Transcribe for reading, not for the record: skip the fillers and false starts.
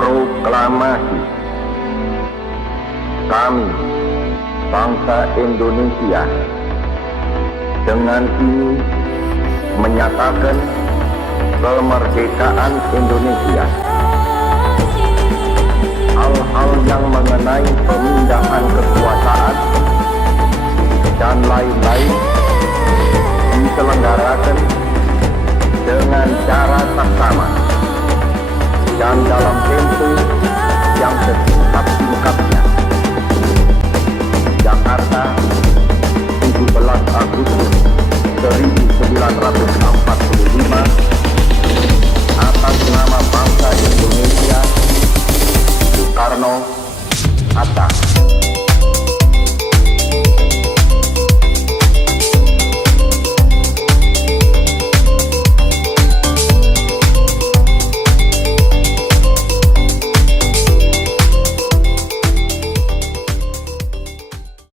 Proklamasi. Kami, bangsa Indonesia, dengan ini menyatakan kemerdekaan Indonesia. Hal-hal yang mengenai pemindahan kekuasaan dan lain-lain diselenggarakan dengan cara saksama dan dalam tempo yang sesingkat-singkatnya. Jakarta, 17 Agustus 1945, atas nama bangsa Indonesia, Soekarno, Hatta.